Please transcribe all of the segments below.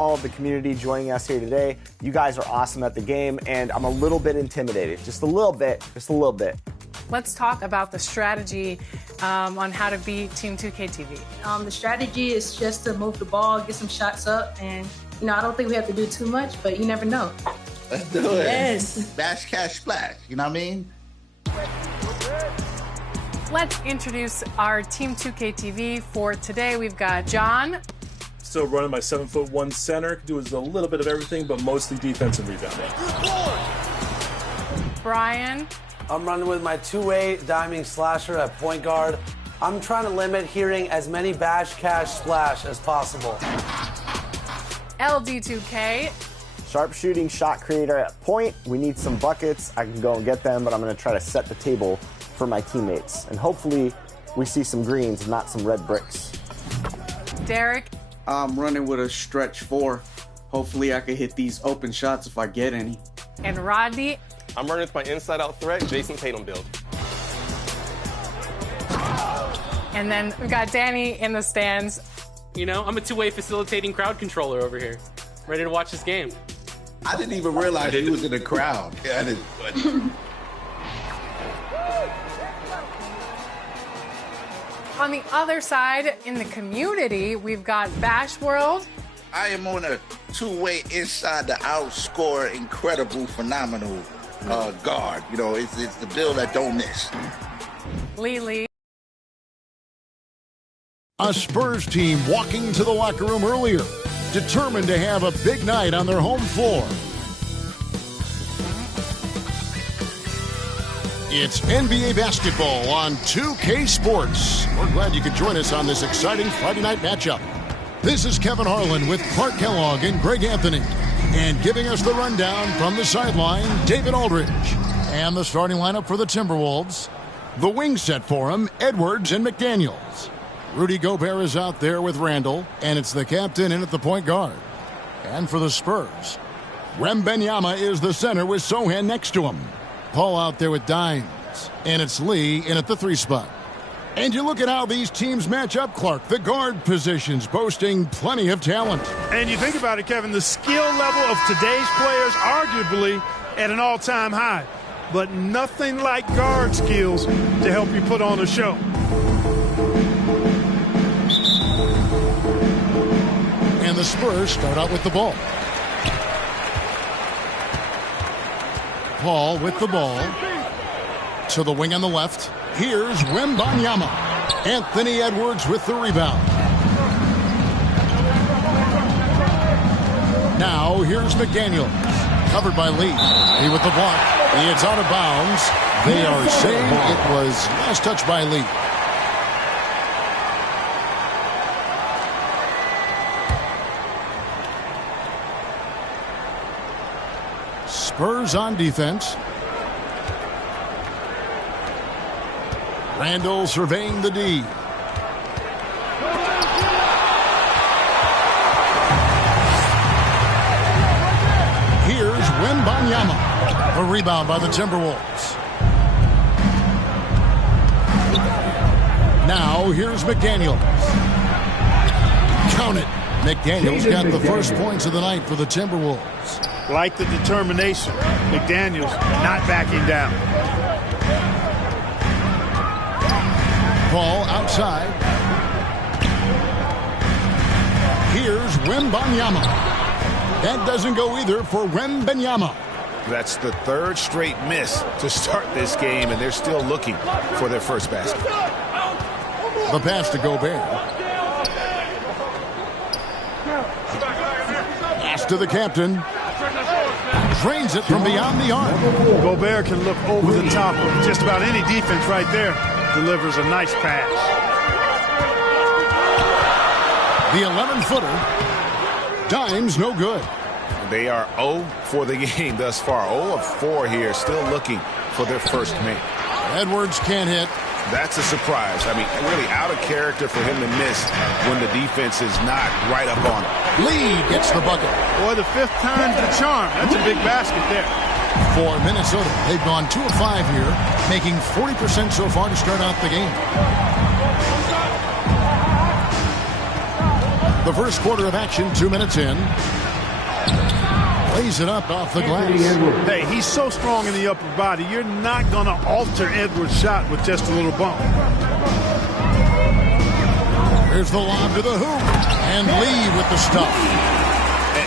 all of the community joining us here today. You guys are awesome at the game, and I'm a little bit intimidated. Just a little bit. Let's talk about the strategy on how to beat Team 2K TV. The strategy is just to move the ball, get some shots up, and I don't think we have to do too much, but you never know. Let's do it. Yes. Bash, cash, splash. You know what I mean? Let's introduce our Team 2K TV for today. We've got John. Still running my 7'1" center. Do a little bit of everything, but mostly defensive rebounding. Brian. I'm running with my two-way diming slasher at point guard. I'm trying to limit hearing as many bash, cash, splash as possible. LD2K. Sharpshooting shot creator at point. We need some buckets. I can go and get them, but I'm going to try to set the table for my teammates. And hopefully we see some greens and not some red bricks. Derek. I'm running with a stretch 4. Hopefully I can hit these open shots if I get any. And Rodney. I'm running with my inside-out threat, Jason Tatum build. And then we've got Danny in the stands. You know, I'm a two-way facilitating crowd controller over here. Ready to watch this game. I didn't even realize he was in the crowd. Yeah, I didn't. On the other side, in the community, we've got Bash World. I am on a two-way inside the out score, incredible, phenomenal guard. You know, it's the build that don't miss. Lily. A Spurs team walking to the locker room earlier, determined to have a big night on their home floor. It's NBA basketball on 2K Sports. We're glad you could join us on this exciting Friday night matchup. This is Kevin Harlan with Clark Kellogg and Greg Anthony. And giving us the rundown from the sideline, David Aldridge. And the starting lineup for the Timberwolves. The wing set for him, Edwards and McDaniels. Rudy Gobert is out there with Randall, and it's the captain in at the point guard. And for the Spurs, Wembanyama is the center with Sohan next to him. Paul out there with Dimes, and it's Lee in at the 3 spot. And you look at how these teams match up, Clark. The guard positions boasting plenty of talent. And you think about it, Kevin, the skill level of today's players arguably at an all-time high. But nothing like guard skills to help you put on a show. And the Spurs start out with the ball. Paul with the ball. To the wing on the left. Here's Wembanyama. Anthony Edwards with the rebound. Now here's McDaniels. Covered by Lee. Lee with the block. It's out of bounds. They are saying it was last touch by Lee. Spurs on defense. Randall surveying the D. Here's Wembanyama. A rebound by the Timberwolves. Now here's McDaniels. Count it. McDaniels got the first points of the night for the Timberwolves. Like the determination. McDaniels not backing down. Ball outside. Here's Wembanyama. That doesn't go either for Wembanyama. That's the third straight miss to start this game, and they're still looking for their first basket. The pass to Gobert. Pass to the captain. Drains it from beyond the arc. Gobert can look over the top of just about any defense right there. Delivers a nice pass. The 11-footer. Dimes no good. They are 0 for the game thus far. 0 of 4 here, still looking for their first make. Edwards can't hit. That's a surprise. I mean, really out of character for him to miss when the defense is not right up on him. Lee gets the bucket. Boy, the 5th time's the charm. That's a big basket there. For Minnesota, they've gone 2 of 5 here, making 40% so far to start out the game. The first quarter of action, 2 minutes in. Lays it up off the glass. Hey, he's so strong in the upper body. You're not going to alter Edwards' shot with just a little bump. Here's the lob to the hoop. And Lee with the stuff.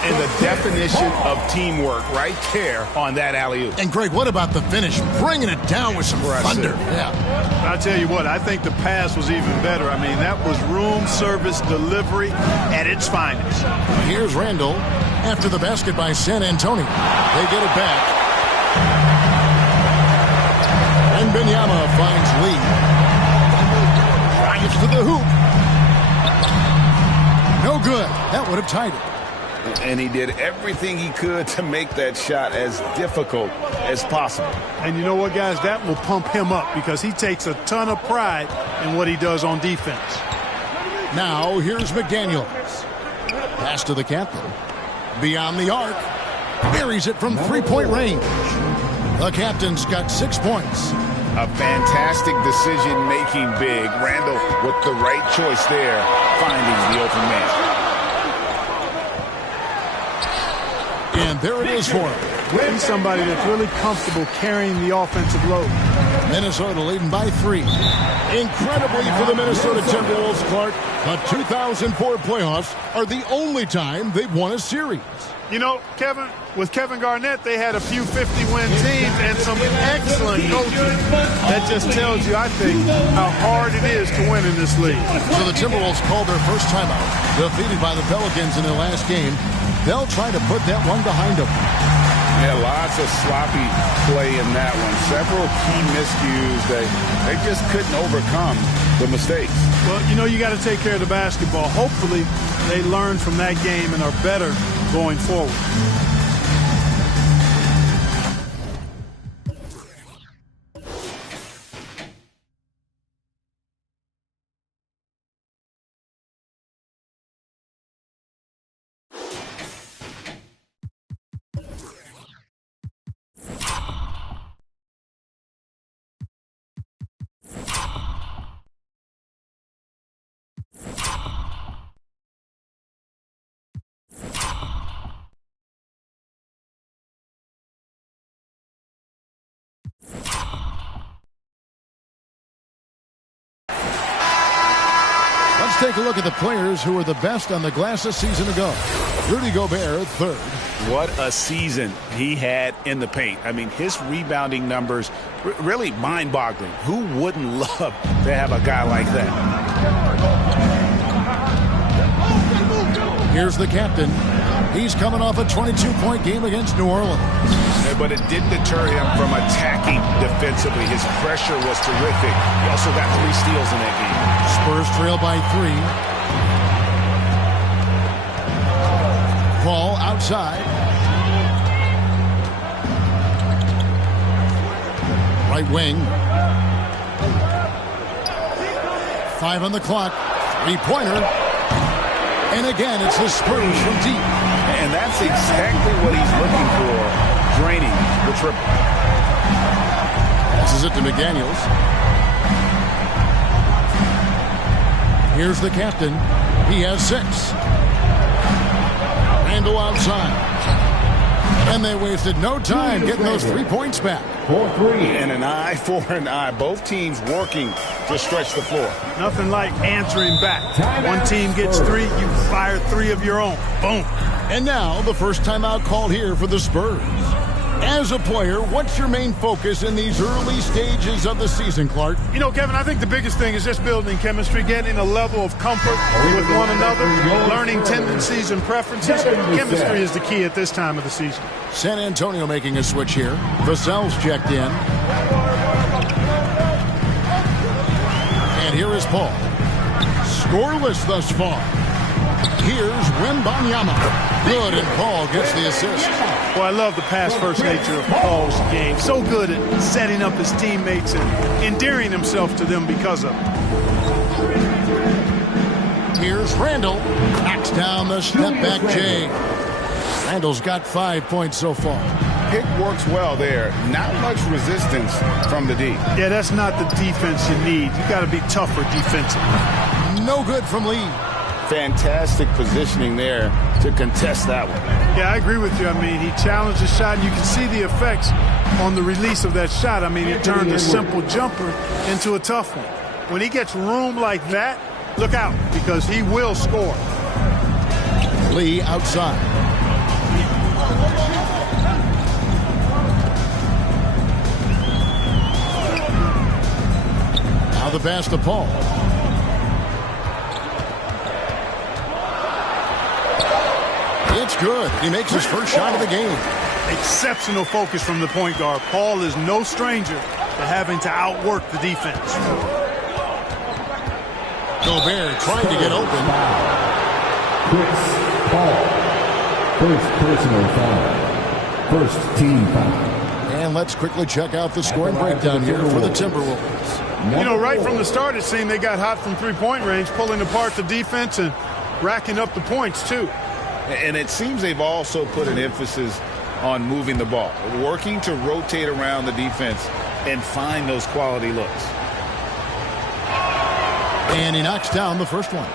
And the definition of teamwork right there on that alley-oop. And, Greg, what about the finish? Bringing it down with some thunder. Yeah. I'll tell you what, I think the pass was even better. I mean, that was room service delivery at its finest. Here's Randall after the basket by San Antonio. They get it back. And Benyama finds Lee. Drives to the hoop. No good. That would have tied it. And he did everything he could to make that shot as difficult as possible. And you know what, guys? That will pump him up because he takes a ton of pride in what he does on defense. Now, here's McDaniels. Pass to the captain. Beyond the arc. Buries it from three-point range. The captain's got 6 points. A fantastic decision-making big. Randall with the right choice there, finding the open man. And there it is for him. He's somebody that's really comfortable carrying the offensive load. Minnesota leading by 3. Incredibly for the Minnesota Timberwolves, Clark, the 2004 playoffs are the only time they've won a series. You know, Kevin, with Kevin Garnett, they had a few 50-win teams and some excellent coaching. That just tells you, I think, how hard it is to win in this league. So the Timberwolves called their first timeout, defeated by the Pelicans in their last game. They'll try to put that one behind them. Yeah, lots of sloppy play in that one. Several key miscues that they just couldn't overcome the mistakes. Well, you know, you got to take care of the basketball. Hopefully, they learn from that game and are better going forward. Let's take a look at the players who were the best on the glass a season ago. Rudy Gobert, third. What a season he had in the paint. I mean, his rebounding numbers, really mind-boggling. Who wouldn't love to have a guy like that? Here's the captain. He's coming off a 22-point game against New Orleans. But it didn't deter him from attacking defensively. His pressure was terrific. He also got 3 steals in that game. Spurs trail by 3. Ball outside. Right wing. 5 on the clock. 3-pointer. And again, it's the Spurs from deep. And that's exactly what he's looking for. Draining the triple. Passes it to McDaniels. Here's the captain. He has 6. Randall outside. And they wasted no time getting those 3 points back. 4-3. And an eye for an eye. Both teams working to stretch the floor. Nothing like answering back. One team gets 3, you fire 3 of your own. Boom. And now the first timeout called here for the Spurs. As a player, what's your main focus in these early stages of the season, Clark? You know, Kevin, I think the biggest thing is just building chemistry, getting a level of comfort with one another, learning tendencies and preferences. Chemistry is the key at this time of the season. San Antonio making a switch here. Vassell's checked in. And here is Paul. Scoreless thus far. Here's Wembanyama. Good, and Paul gets the assist. Well, I love the pass-first nature of Paul's game. So good at setting up his teammates and endearing himself to them because of it. Here's Randall. Knocks down the step-back J. Randall's got 5 points so far. Pick works well there. Not much resistance from the D. Yeah, that's not the defense you need. You got to be tougher defensively. No good from Lee. fantastic positioning there to contest that one. Yeah, I agree with you. I mean, he challenged the shot, and you can see the effects on the release of that shot. I mean, it turned a simple jumper into a tough one. When he gets room like that, look out, because he will score. Lee outside. Now the pass to Paul. It's good. He makes his first shot of the game. Exceptional focus from the point guard. Paul is no stranger to having to outwork the defense. Gobert trying to get open. Chris Paul. First personal foul. First team foul. And let's quickly check out the scoring breakdown here for the Timberwolves. You know, right from the start, it seemed they got hot from three-point range, pulling apart the defense and racking up the points, too. And it seems they've also put an emphasis on moving the ball, working to rotate around the defense and find those quality looks. And he knocks down the first one.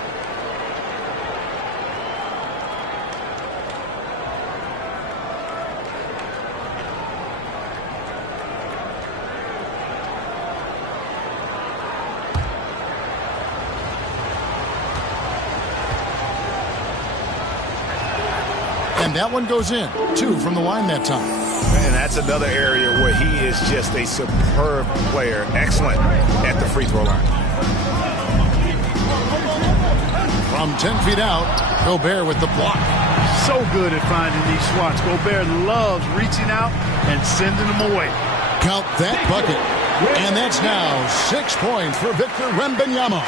And that one goes in. 2 from the line that time. And that's another area where he is just a superb player. Excellent at the free throw line. From 10 feet out, Gobert with the block. So good at finding these swats. Gobert loves reaching out and sending them away. Count that bucket. And that's now 6 points for Victor Wembanyama.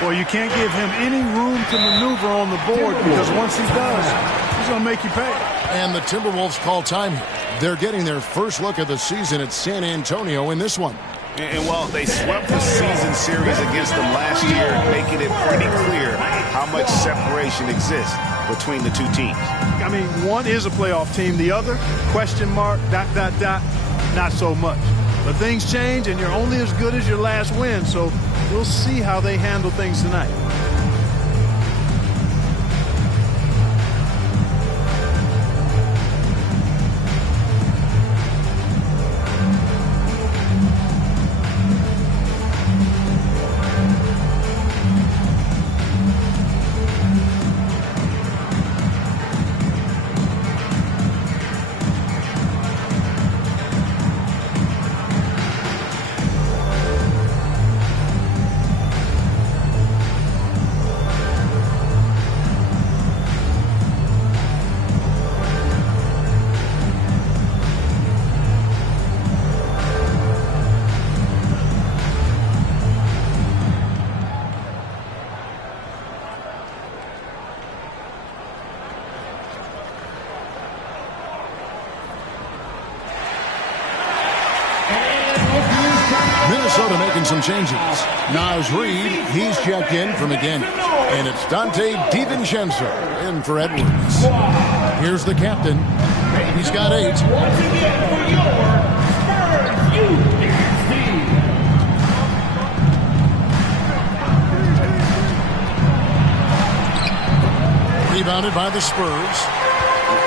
Well, you can't give him any room to maneuver on the board because once he does, he's going to make you pay. And the Timberwolves call time here. They're getting their first look of the season at San Antonio in this one. And while they swept the season series against them last year, making it pretty clear how much separation exists between the two teams. I mean, one is a playoff team. The other, question mark, ... not so much. But things change, and you're only as good as your last win. So we'll see how they handle things tonight. Minnesota making some changes. Naz Reid, he's checked in for McGinn. And it's Dante DiVincenzo in for Edwards. Here's the captain. He's got 8. Once again for your Spurs Rebounded by the Spurs.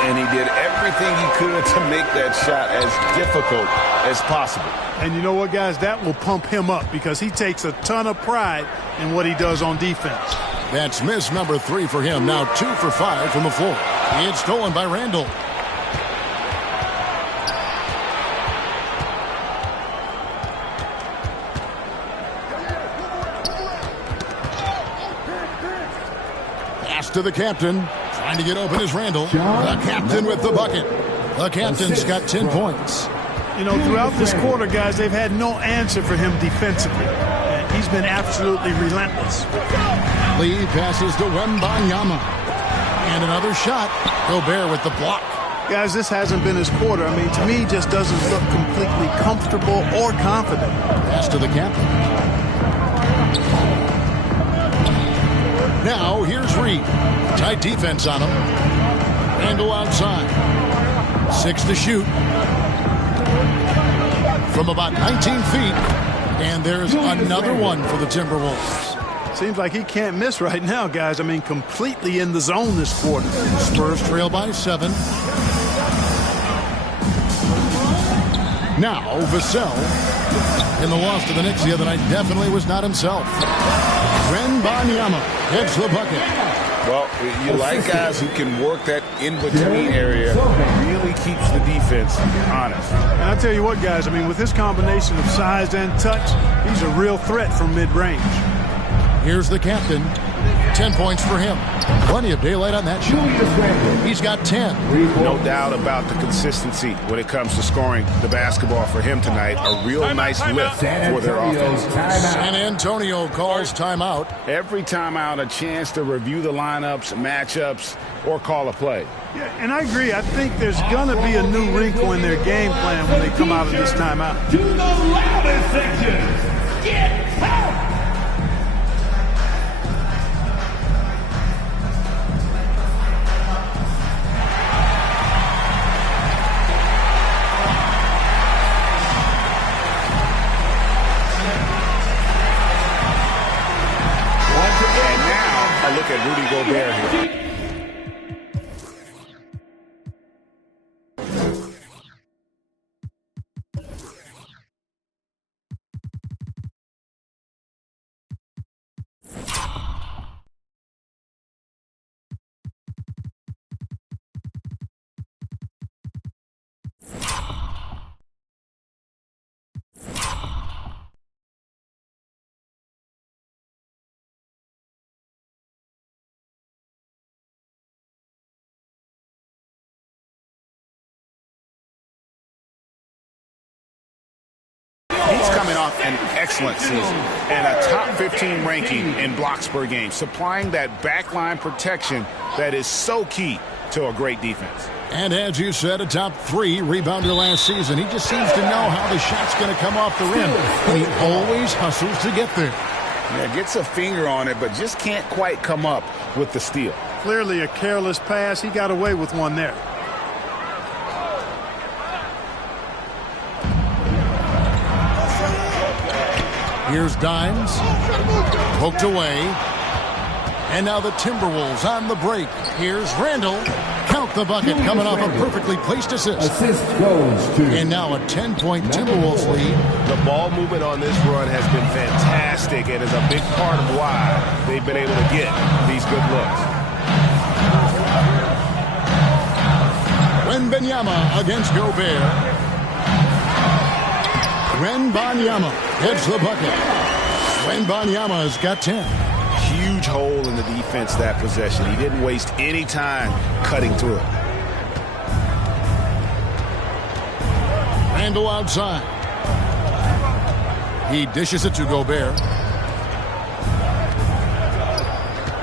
And he did everything he could to make that shot as difficult as possible. And you know what, guys? That will pump him up because he takes a ton of pride in what he does on defense. That's miss number 3 for him. Now 2 for 5 from the floor. It's stolen by Randall. Pass to the captain. Trying to get open is Randall. The captain with the bucket. The captain's got 10 points. You know, throughout this quarter, guys, they've had no answer for him defensively. And he's been absolutely relentless. Lee passes to Wembanyama. And another shot. Gobert with the block. Guys, this hasn't been his quarter. I mean, to me, he just doesn't look completely comfortable or confident. Pass to the captain. Now, here's Reid. Tight defense on him. Randall outside. 6 to shoot. From about 19 feet. And there's another one for the Timberwolves. Seems like he can't miss right now, guys. I mean, completely in the zone this quarter. Spurs trail by 7. Now, Vassell, in the loss to the Knicks the other night, definitely was not himself. Wembanyama hits the bucket. Well, you like guys who can work that in-between area, really keeps the defense honest. And I'll tell you what, guys, I mean, with his combination of size and touch, he's a real threat from mid-range. Here's the captain. 10 points for him. Plenty of daylight on that shot. He's got 10. No doubt about the consistency when it comes to scoring the basketball for him tonight. A real nice lift for their offense. San Antonio calls timeout. Every timeout, a chance to review the lineups, matchups, or call a play. Yeah, and I agree. I think there's going to be a new wrinkle in their game plan when they come out of this timeout. To the loudest section, get out! Look at Rudy Gobert here. He's coming off an excellent season and a top 15 ranking in blocks per game, supplying that backline protection that is so key to a great defense. And as you said, a top 3 rebounder last season. He just seems to know how the shot's going to come off the rim, and he always hustles to get there. Yeah, gets a finger on it, but just can't quite come up with the steal. Clearly a careless pass. He got away with one there. Here's Dimes, poked away, and now the Timberwolves on the break. Here's Randall, count the bucket, coming off a perfectly placed assist. Assist goes to. And now a 10-point Timberwolves lead. The ball movement on this run has been fantastic and is a big part of why they've been able to get these good looks. Wembanyama against Gobert. Wembanyama hits the bucket. Wembanyama's got 10. Huge hole in the defense that possession. He didn't waste any time cutting through it. Randall outside. He dishes it to Gobert.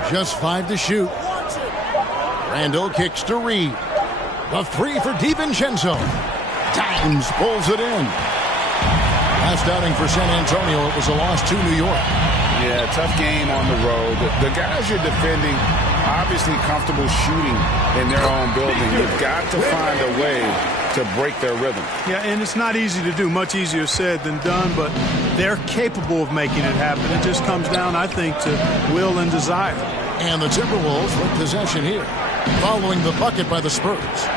Just 5 to shoot. Randall kicks to Reed. The 3 for DiVincenzo. Dimes pulls it in. Last outing for San Antonio, it was a loss to New York. Yeah, tough game on the road. The guys you're defending, obviously comfortable shooting in their own building. You've got to find a way to break their rhythm. Yeah, and it's not easy to do. Much easier said than done, but they're capable of making it happen. It just comes down, I think, to will and desire. And the Timberwolves with possession here, following the bucket by the Spurs.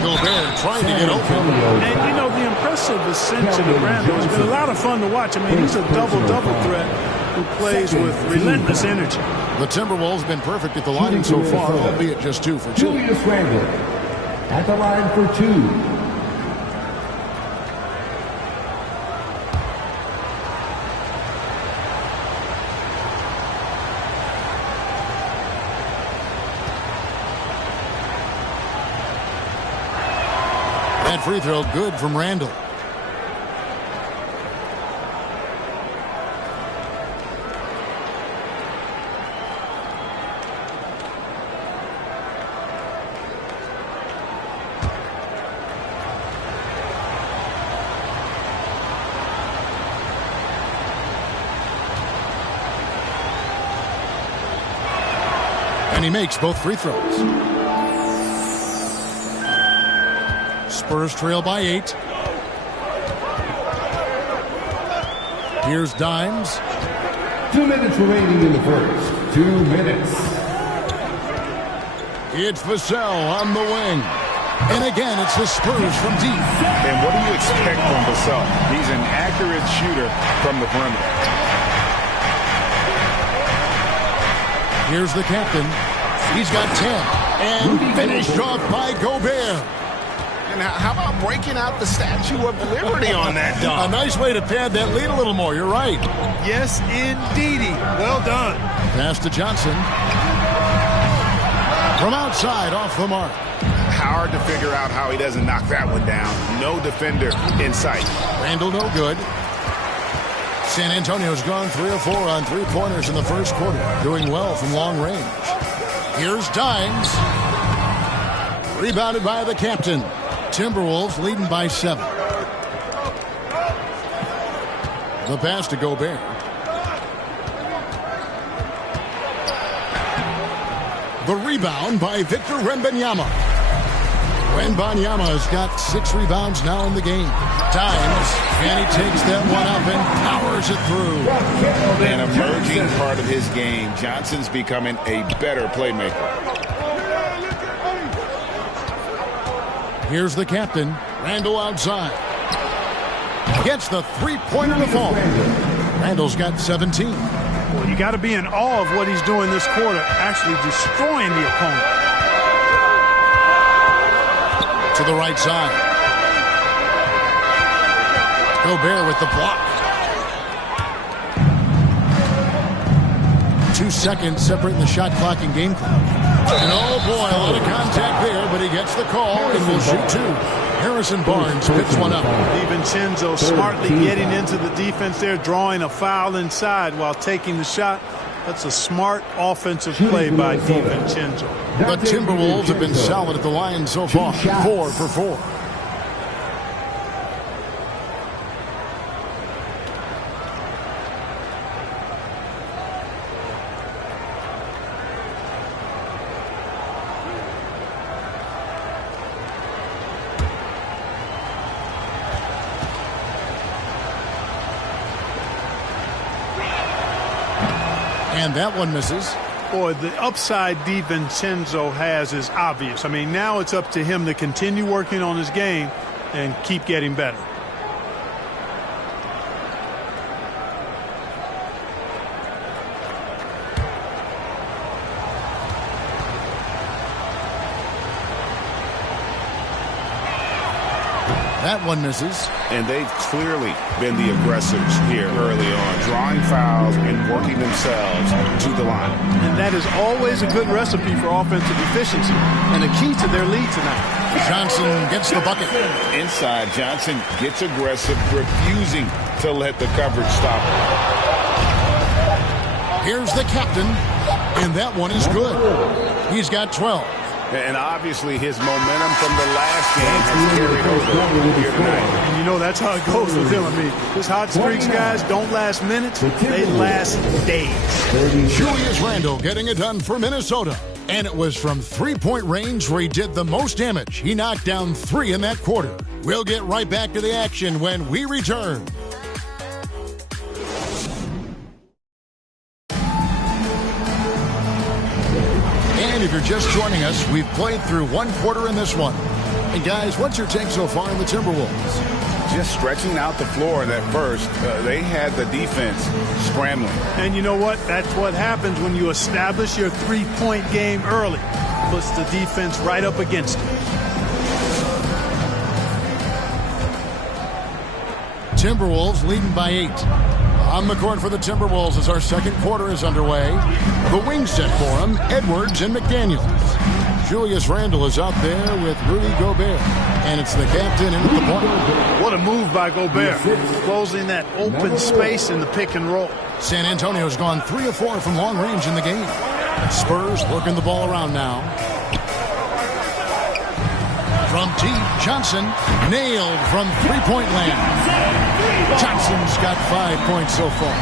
Gobert trying to get open. And, you know, the impressive ascension of Randall has been a lot of fun to watch. I mean, he's a double-double threat who plays with relentless energy. The Timberwolves have been perfect at the line so far, albeit just 2 for 2. Julius Randle at the line for 2. That free throw good from Randall. And he makes both free throws. Spurs trail by 8. Here's Dimes. 2 minutes remaining in the first. 2 minutes. It's Vassell on the wing. And again, it's the Spurs from deep. And what do you expect from Vassell? He's an accurate shooter from the perimeter. Here's the captain. He's got 10. And finished off by Gobert. And how about breaking out the Statue of Liberty on that dunk? A nice way to pad that lead a little more. You're right. Yes, indeedy. Well done. Pass to Johnson. From outside, off the mark. Hard to figure out how he doesn't knock that one down. No defender in sight. Randall no good. San Antonio's gone 3 of 4 on three-pointers in the first quarter. Doing well from long range. Here's Dimes. Rebounded by the captain. Timberwolves leading by 7. The pass to Gobert. The rebound by Victor Wembanyama. Wembanyama has got 6 rebounds now in the game. Dimes, and he takes that one up and powers it through. An emerging part of his game. Johnson's becoming a better playmaker. Here's the captain, Randall outside. Gets the three-pointer to fall. Randall's got 17. Well, you got to be in awe of what he's doing this quarter, actually destroying the opponent. To the right side. Gobert with the block. 2 seconds separating the shot clock and game clock. And oh boy, a lot of contact there, but he gets the call and will shoot 2. Harrison Barnes picks one up. DiVincenzo smartly getting into the defense there, drawing a foul inside while taking the shot. That's a smart offensive play by DiVincenzo. The Timberwolves have been solid at the line so far. 4 for 4. And that one misses. Boy, the upside DiVincenzo has is obvious. I mean, now it's up to him to continue working on his game and keep getting better. That one misses. And they've clearly been the aggressors here early on, drawing fouls and working themselves to the line. And that is always a good recipe for offensive efficiency and a key to their lead tonight. Johnson gets the bucket. Inside, Johnson gets aggressive, refusing to let the coverage stop him. Here's the captain, and that one is good. He's got 12. And obviously his momentum from the last game has carried over here tonight. And you know that's how it goes with him. I mean, his hot streaks, guys, don't last minutes. They last days. Julius Randle getting it done for Minnesota. And it was from three-point range where he did the most damage. He knocked down 3 in that quarter. We'll get right back to the action when we return. And if you're just joining us, we've played through 1 quarter in this one. And guys, what's your take so far on the Timberwolves? Just stretching out the floor that first. They had the defense scrambling. And you know what? That's what happens when you establish your three-point game early. Puts the defense right up against it. Timberwolves leading by 8. On the court for the Timberwolves as our second quarter is underway. The wing set for them, Edwards and McDaniels. Julius Randle is out there with Rudy Gobert. And it's the captain in at the point. What a move by Gobert. Closing that open space in the pick and roll. San Antonio's gone 3 of 4 from long range in the game. Spurs working the ball around now. From deep, Johnson nailed from three-point land. Johnson's got 5 points so far.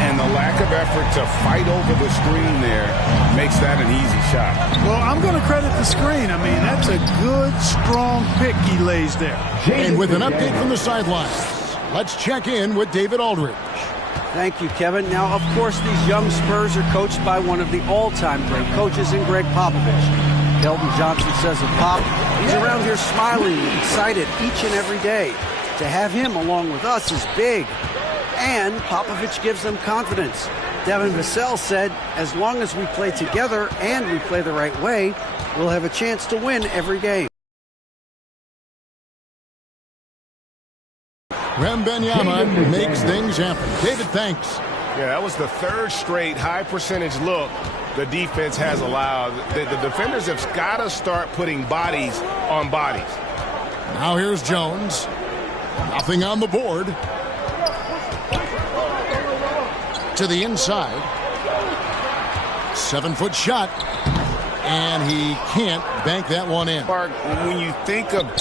And the lack of effort to fight over the screen there makes that an easy shot. Well, I'm going to credit the screen. I mean, that's a good, strong pick he lays there. And with an update from the sidelines, let's check in with David Aldridge. Thank you, Kevin. Now, of course, these young Spurs are coached by one of the all-time great coaches in Greg Popovich. Keldon Johnson says of Pop, he's around here smiling and excited each and every day. To have him along with us is big. And Popovich gives them confidence. Devin Vassell said, as long as we play together and we play the right way, we'll have a chance to win every game. Wembanyama makes things happen. David, thanks. Yeah, that was the third straight high percentage look the defense has allowed. The defenders have got to start putting bodies on bodies. Now here's Jones. Nothing on the board. To the inside. 7-foot shot. And he can't bank that one in. When you think of